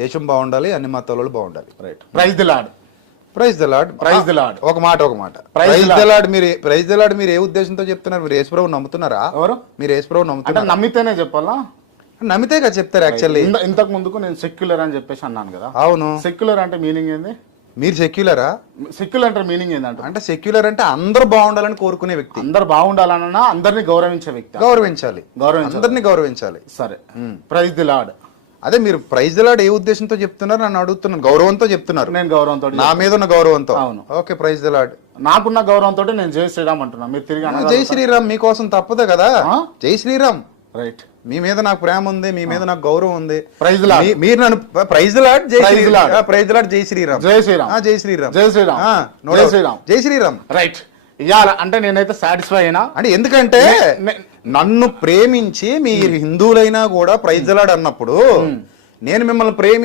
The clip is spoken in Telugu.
దేశం బాగుండాలి, అన్ని మతాలు బాగుండాలి. Right. Praise the lord. Praise the lord. Praise the lord. ఒక మాట ప్రైజ్ ద లార్డ్ మీరు ఏ ఉద్దేశంతో చెప్తున్నారు? మీరు యేసుప్రభుని నమ్ముతున్నారా? ఎవరు? మీరు యేసుప్రభుని నమ్ముతున్నారా? నమ్మితేనే చెప్పాలా? నమ్మితే కదా చెప్తారు. యాక్చువల్లీ ఇంతకు ముందుకు నేను సెక్యులర్ అని చెప్పేసి అన్నాను కదా. అవును. సెక్యులర్ అంటే మీనింగ్ ఏంది? మీరు సెక్యులరా? సెక్యులర్ అంటే మీనింగ్ ఏంటంటే, అంటే సెక్యులర్ అంటే అందరూ బాగుండాలని కోరుకునే వ్యక్తి, అందరు బాగుండాలన్నా అందరిని గౌరవించే వ్యక్తి. గౌరవించాలి, అందరినీ గౌరవించాలి. సరే, ప్రైజ్ ది లార్డ్. అదే మీరు ప్రైజ్ ది లార్డ్ ఏ ఉద్దేశంతో చెప్తున్నారు? నన్ను అడుగుతున్నాను. గౌరవంతో చెప్తున్నారు. నేను గౌరవంతో, నా మీద ఉన్న గౌరవంతో. అవును. Okay, praise the lord. నాకున్న గౌరవంతో నేను జై శ్రీరామ్ అంటున్నా. మీరు తిరిగి జై శ్రీరామ్ మీకోసం తప్పదు కదా. జై శ్రీరామ్. రైట్. మీ మీద నాకు ప్రేమ ఉంది, మీ మీద నాకు గౌరవం ఉంది. Praise the lord. మీరు నన్ను ప్రైజ్ ది లార్డ్, జై శ్రీరామ్. ప్రైజ్ ది లార్డ్, జై శ్రీరామ్. జై శ్రీరామ్. జై శ్రీరామ్. జై శ్రీరామ్. జై శ్రీరామ్. జై శ్రీరామ్. రైట్. ఇవాళ అంటే నేనైతే సాటిస్ఫై అయినా. అంటే ఎందుకంటే నన్ను ప్రేమించి మీరు హిందువులైనా కూడా ప్రైజ్ ది లార్డ్ అన్నప్పుడు నేను మిమ్మల్ని